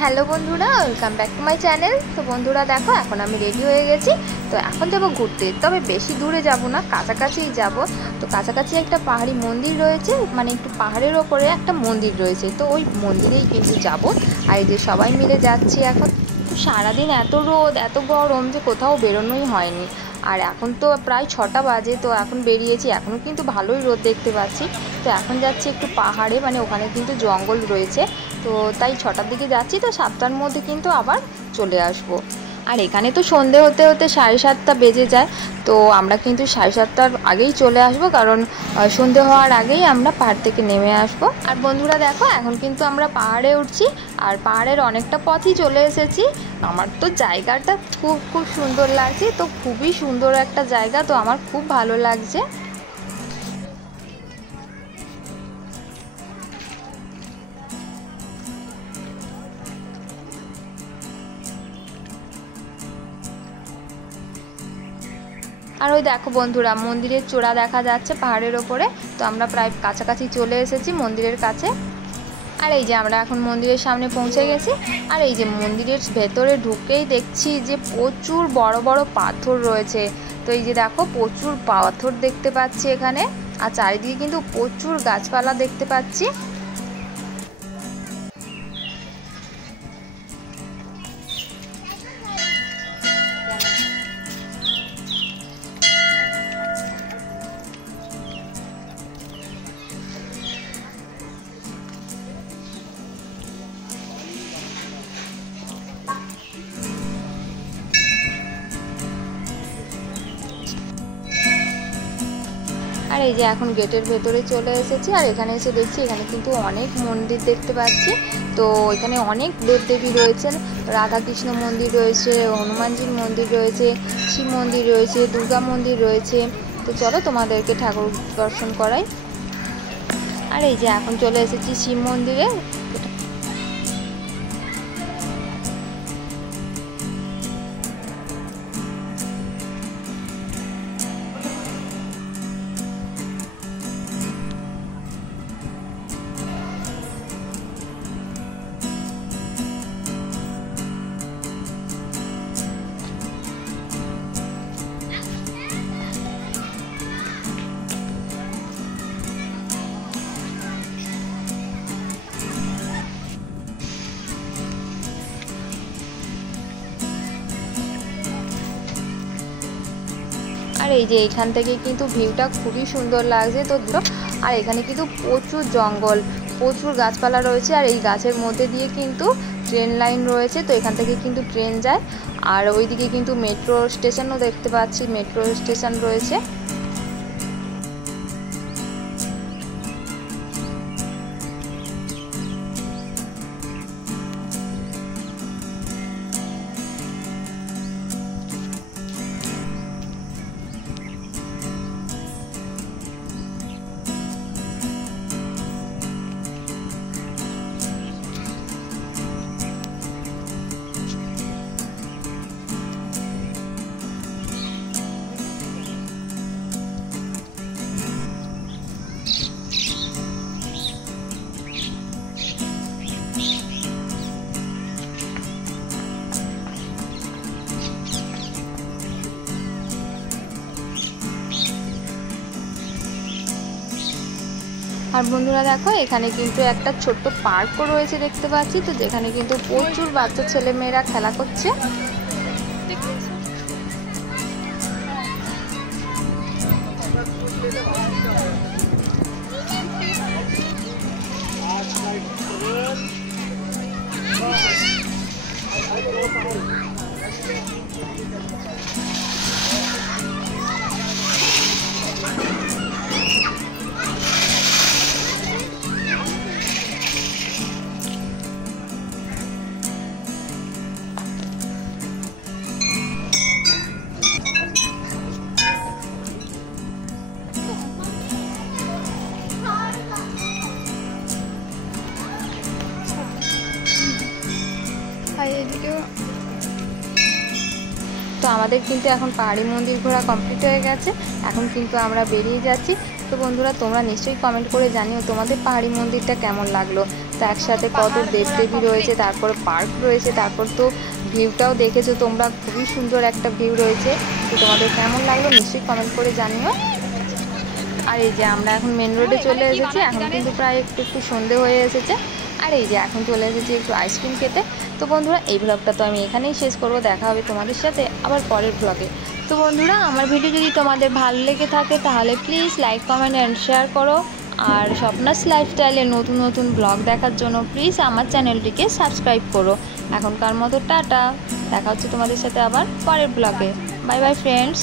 Hello বন্ধুরা, welcome back to my channel. তো বন্ধুরা দেখো, এখন আমি রেডি হয়ে গেছি। তো এখন যাব ঘুরতে, তবে বেশি দূরে যাব না, কাছাকাছিই যাব। তো কাছাকাছি একটা পাহাড়ি মন্দির রয়েছে, মানে একটু পাহাড়ের ওপরে একটা মন্দির রয়েছে, তো ওই মন্দিরেই কিন্তু যাব। আর এই যে সবাই মিলে যাচ্ছি। এখন সারাদিন এত রোদ এত গরম যে কোথাও বেরোনোই হয়নি। আর এখন তো প্রায় 6টা বাজে, তো এখন বেরিয়েছি, এখনও কিন্তু ভালোই রোদ দেখতে পাচ্ছি। তো এখন যাচ্ছি একটু পাহাড়ে, মানে ওখানে কিন্তু জঙ্গল রয়েছে, তো তাই 6টার দিকে যাচ্ছি। তো 7টার মধ্যে কিন্তু আবার চলে আসবো। আর এখানে তো সন্ধে হতে হতে 7:30 বেজে যায়, তো আমরা কিন্তু 7:30টার আগেই চলে আসবো, কারণ সন্ধে হওয়ার আগেই আমরা পাহাড় থেকে নেমে আসবো। আর বন্ধুরা দেখো, এখন কিন্তু আমরা পাহাড়ে উঠছি, আর পাহাড়ের অনেকটা পথই চলে এসেছি। আমার তো জায়গাটা খুব খুব সুন্দর লাগছে, তো খুবই সুন্দর একটা জায়গা, তো আমার খুব ভালো লাগছে। আর ওই দেখো বন্ধুরা, মন্দিরের চূড়া দেখা যাচ্ছে পাহাড়ের ওপরে। তো আমরা প্রায় কাছাকাছি চলে এসেছি মন্দিরের কাছে। আর এই যে আমরা এখন মন্দিরের সামনে পৌঁছে গেছি। আর এই যে মন্দিরের ভেতরে ঢুকেই দেখছি যে প্রচুর বড় বড় পাথর রয়েছে। তো এই যে দেখো, প্রচুর পাথর দেখতে পাচ্ছি এখানে। আর চারিদিকে কিন্তু প্রচুর গাছপালা দেখতে পাচ্ছি। আর এই যে এখন গেটের ভেতরে চলে এসেছি। আর এখানে এসে দেখছি এখানে কিন্তু অনেক মন্দির দেখতে পাচ্ছি। তো এখানে অনেক দেবদেবী রয়েছেন, রাধাকৃষ্ণ মন্দির রয়েছে, হনুমানজির মন্দির রয়েছে, শিব মন্দির রয়েছে, দুর্গা মন্দির রয়েছে। তো চলো তোমাদেরকে ঠাকুর দর্শন করাই। আর এই যে এখন চলে এসেছি শিব মন্দিরে। আর এই যে এখান থেকে কিন্তু ভিউটা খুবই সুন্দর লাগছে। তো আর এখানে কিন্তু প্রচুর জঙ্গল, প্রচুর গাছপালা রয়েছে। আর এই গাছের মধ্যে দিয়ে কিন্তু ট্রেন লাইন রয়েছে, তো এখান থেকে কিন্তু ট্রেন যায়। আর ওইদিকে কিন্তু মেট্রো স্টেশনও দেখতে পাচ্ছি, মেট্রো স্টেশন রয়েছে। আর বন্ধুরা দেখো, এখানে কিন্তু একটা ছোট্ট পার্কও রয়েছে দেখতে পাচ্ছি, তো যেখানে কিন্তু প্রচুর বাচ্চা ছেলে মেয়েরা খেলা করছে। তো আমাদের কিন্তু এখন পাহাড়ি মন্দির ঘোরা কমপ্লিট হয়ে গেছে। এখন কিন্তু আমরা বেরিয়ে যাচ্ছি। তো বন্ধুরা তোমরা নিশ্চয়ই কমেন্ট করে জানিও তোমাদের পাহাড়ি মন্দিরটা কেমন লাগলো। তো একসাথে কত দেবদেবী রয়েছে, তারপর পার্ক রয়েছে, তারপর তো ভিউটাও দেখেছো তোমরা, খুবই সুন্দর একটা ভিউ রয়েছে। তো তোমাদের কেমন লাগলো নিশ্চয়ই কমেন্ট করে জানিও। আর এই যে আমরা এখন মেন রোডে চলে এসেছি। এখন কিন্তু প্রায় একটু সন্ধে হয়ে এসেছে। আর এই যে এখন চলে এসেছি একটু আইসক্রিম খেতে। তো বন্ধুরা এই ব্লগটা তো আমি এখানেই শেষ করব। দেখা হবে তোমাদের সাথে আবার পরের ব্লগে। তো বন্ধুরা আমার ভিডিও যদি তোমাদের ভালো লেগে থাকে তাহলে please like, comment and share করো। আর স্বপ্নাস লাইফস্টাইলের নতুন নতুন ব্লগ দেখার জন্য প্লিজ আমার চ্যানেলটিকে সাবস্ক্রাইব করো। এখনকার মতো টাটা, দেখা হচ্ছে তোমাদের সাথে আবার পরের ব্লগে। Bye bye friends.